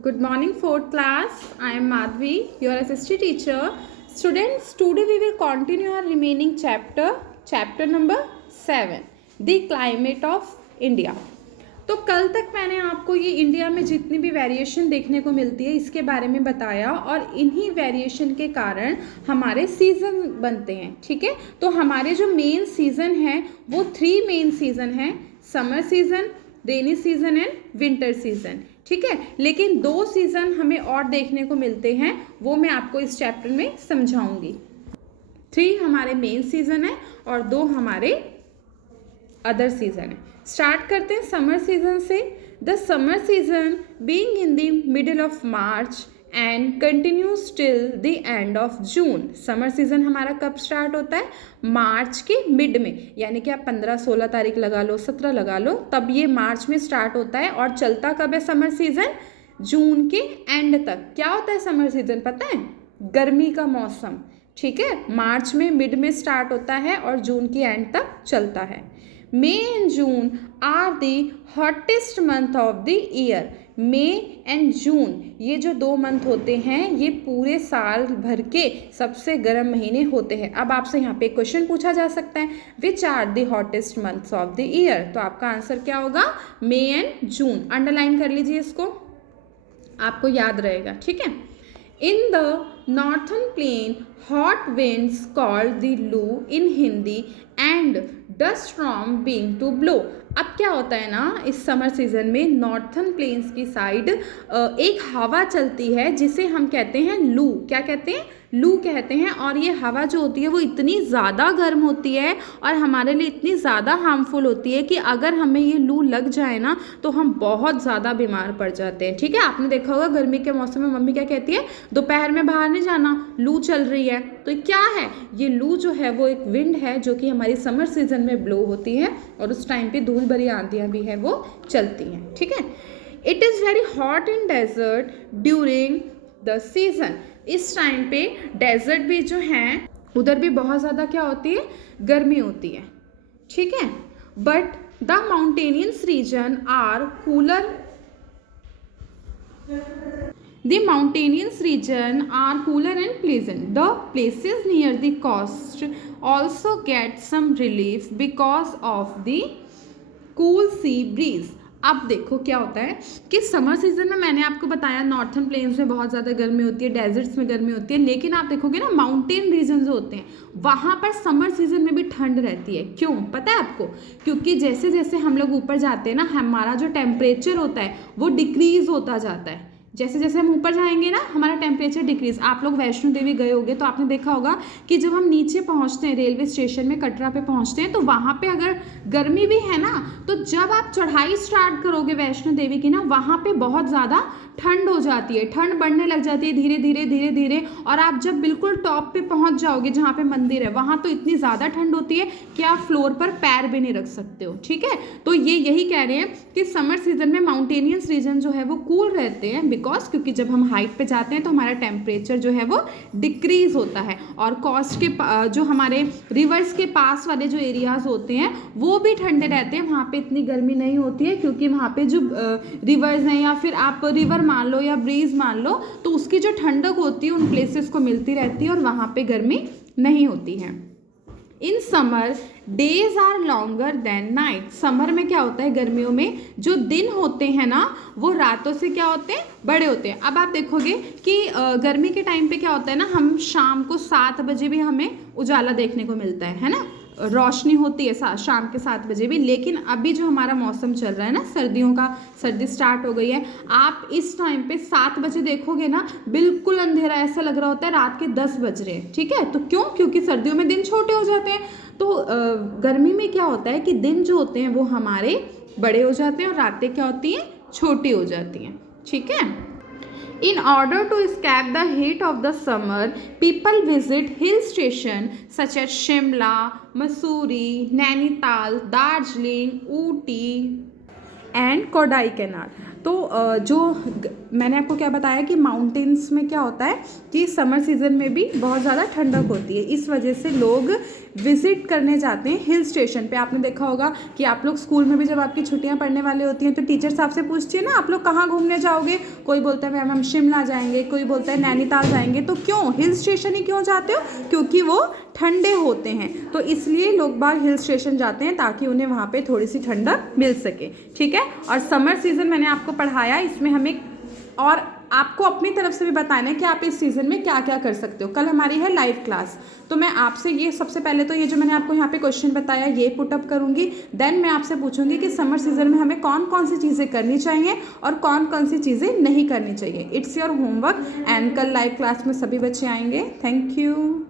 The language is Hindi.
Good morning, fourth class. I am Madhvi, your assistant teacher. Students, today we will continue our remaining chapter number 7, The Climate of India. तो कल तक मैंने आपको ये इंडिया में जितनी भी वेरिएशन देखने को मिलती है इसके बारे में बताया और इन्हीं वेरिएशन के कारण हमारे सीज़न बनते हैं. ठीक है, तो हमारे जो मेन सीज़न है वो 3 मेन सीज़न हैं, summer season, rainy season and winter season. ठीक है, लेकिन 2 सीज़न हमें और देखने को मिलते हैं, वो मैं आपको इस चैप्टर में समझाऊंगी. 3 हमारे मेन सीज़न है और 2 हमारे अदर सीज़न है. स्टार्ट करते हैं समर सीज़न से. The summer season being in the middle of March and continues till the end of June. Summer season हमारा कब स्टार्ट होता है? मार्च के मिड में, यानी कि आप 15-16 तारीख लगा लो, 17 लगा लो, तब ये मार्च में स्टार्ट होता है और चलता कब है समर सीज़न? जून के एंड तक. क्या होता है समर सीज़न पता है? गर्मी का मौसम. ठीक है, मार्च में मिड में स्टार्ट होता है और जून के एंड तक चलता है. May and June are the hottest month of the year. मई एंड जून ये जो 2 मंथ होते हैं ये पूरे साल भर के सबसे गर्म महीने होते हैं. अब आपसे यहाँ पे क्वेश्चन पूछा जा सकता है, which are the hottest months of the year. तो आपका आंसर क्या होगा? मई एंड जून. अंडरलाइन कर लीजिए इसको, आपको याद रहेगा. ठीक है. In the northern plain hot winds called the loo in Hindi and dust storm being to blow. अब क्या होता है ना, इस समर सीजन में नॉर्थन प्लेन्स की साइड एक हवा चलती है जिसे हम कहते हैं लू. क्या कहते हैं? लू कहते हैं. और ये हवा जो होती है वो इतनी ज़्यादा गर्म होती है और हमारे लिए इतनी ज़्यादा हार्मफुल होती है कि अगर हमें ये लू लग जाए ना तो हम बहुत ज़्यादा बीमार पड़ जाते हैं. ठीक है, आपने देखा होगा गर्मी के मौसम में मम्मी क्या कहती है? दोपहर में बाहर नहीं जाना, लू चल रही है. तो क्या है ये लू? जो है वो एक विंड है जो कि हमारी समर सीजन में ब्लो होती है और उस टाइम पे धूल भरी आंधियाँ भी है वो चलती हैं. ठीक है. It is very hot in desert during the season. इस टाइम पे डेजर्ट भी जो हैं उधर भी बहुत ज़्यादा क्या होती है? गर्मी होती है. ठीक है. But the mountainous region are cooler. The mountainous region are cooler and pleasant. The places near the coast also get some relief because of the cool sea breeze. अब देखो क्या होता है कि समर सीजन में मैंने आपको बताया नॉर्थन प्लेन्स में बहुत ज़्यादा गर्मी होती है, डेजर्ट्स में गर्मी होती है, लेकिन आप देखोगे ना माउंटेन रीजन जो होते हैं वहाँ पर समर सीजन में भी ठंड रहती है. क्यों पता है आपको? क्योंकि जैसे जैसे हम लोग ऊपर जाते हैं ना हमारा जो टेम्परेचर होता है वो डिक्रीज होता जाता है. जैसे जैसे हम ऊपर जाएंगे ना हमारा टेम्परेचर डिक्रीज. आप लोग वैष्णो देवी गए होंगे तो आपने देखा होगा कि जब हम नीचे पहुंचते हैं रेलवे स्टेशन में कटरा पे पहुंचते हैं तो वहाँ पे अगर गर्मी भी है ना तो जब आप चढ़ाई स्टार्ट करोगे वैष्णो देवी की ना वहाँ पे बहुत ज़्यादा ठंड हो जाती है, ठंड बढ़ने लग जाती है धीरे धीरे धीरे धीरे. और आप जब बिल्कुल टॉप पे पहुंच जाओगे जहाँ पे मंदिर है वहाँ तो इतनी ज़्यादा ठंड होती है कि आप फ्लोर पर पैर भी नहीं रख सकते हो. ठीक है, तो ये यही कह रहे हैं कि समर सीजन में माउंटेनियस रीजन जो है वो कूल रहते हैं बिकॉज क्योंकि जब हम हाइट पे जाते हैं तो हमारा टेम्परेचर जो है वो डिक्रीज होता है. और कोस्ट के जो हमारे रिवर्स के पास वाले जो एरियाज होते हैं वो भी ठंडे रहते हैं, वहाँ पे इतनी गर्मी नहीं होती है क्योंकि वहाँ पे जो रिवर्स हैं या फिर आप रिवर मान लो या ब्रीज मान लो तो उसकी जो ठंडक होती है उन प्लेसेस को मिलती रहती है और वहाँ पे गर्मी नहीं होती है. In summer days are longer than night. Summer में क्या होता है, गर्मियों में जो दिन होते हैं ना वो रातों से क्या होते हैं? बड़े होते हैं. अब आप देखोगे कि गर्मी के टाइम पे क्या होता है ना, हम शाम को 7 बजे भी हमें उजाला देखने को मिलता है ना, रोशनी होती है शाम के 7 बजे भी. लेकिन अभी जो हमारा मौसम चल रहा है ना सर्दियों का, सर्दी स्टार्ट हो गई है, आप इस टाइम पे 7 बजे देखोगे ना बिल्कुल अंधेरा, ऐसा लग रहा होता है रात के 10 बज रहे हैं. ठीक है, तो क्यों? क्योंकि सर्दियों में दिन छोटे हो जाते हैं. तो गर्मी में क्या होता है कि दिन जो होते हैं वो हमारे बड़े हो जाते हैं और रातें क्या होती हैं? छोटी हो जाती हैं. ठीक है. In order to escape the heat of the summer, people visit hill stations such as Shimla, Mussoorie, Nainital, Darjeeling, Ooty and Kodaikanal. तो मैंने आपको क्या बताया कि माउंटेन्स में क्या होता है कि समर सीज़न में भी बहुत ज़्यादा ठंडक होती है, इस वजह से लोग विज़िट करने जाते हैं हिल स्टेशन पे। आपने देखा होगा कि आप लोग स्कूल में भी जब आपकी छुट्टियां पड़ने वाली होती हैं तो टीचर्स आपसे पूछती है ना आप लोग कहाँ घूमने जाओगे, कोई बोलता है मैम हम शिमला जाएंगे, कोई बोलता है नैनीताल जाएंगे। तो क्यों हिल स्टेशन ही क्यों जाते हो? क्योंकि वो ठंडे होते हैं, तो इसलिए लोग बाग हिल स्टेशन जाते हैं ताकि उन्हें वहाँ पे थोड़ी सी ठंडक मिल सके। ठीक है, और समर सीज़न मैंने आपको पढ़ाया, इसमें हमें और आपको अपनी तरफ से भी बताना है कि आप इस सीज़न में क्या क्या कर सकते हो। कल हमारी है लाइव क्लास, तो मैं आपसे ये सबसे पहले तो ये जो मैंने आपको यहाँ पे क्वेश्चन बताया ये पुटअप करूँगी, देन मैं आपसे पूछूंगी कि समर सीज़न में हमें कौन कौन सी चीज़ें करनी चाहिए और कौन कौन सी चीज़ें नहीं करनी चाहिए। इट्स योर होमवर्क, एंड कल लाइव क्लास में सभी बच्चे आएंगे। Thank you.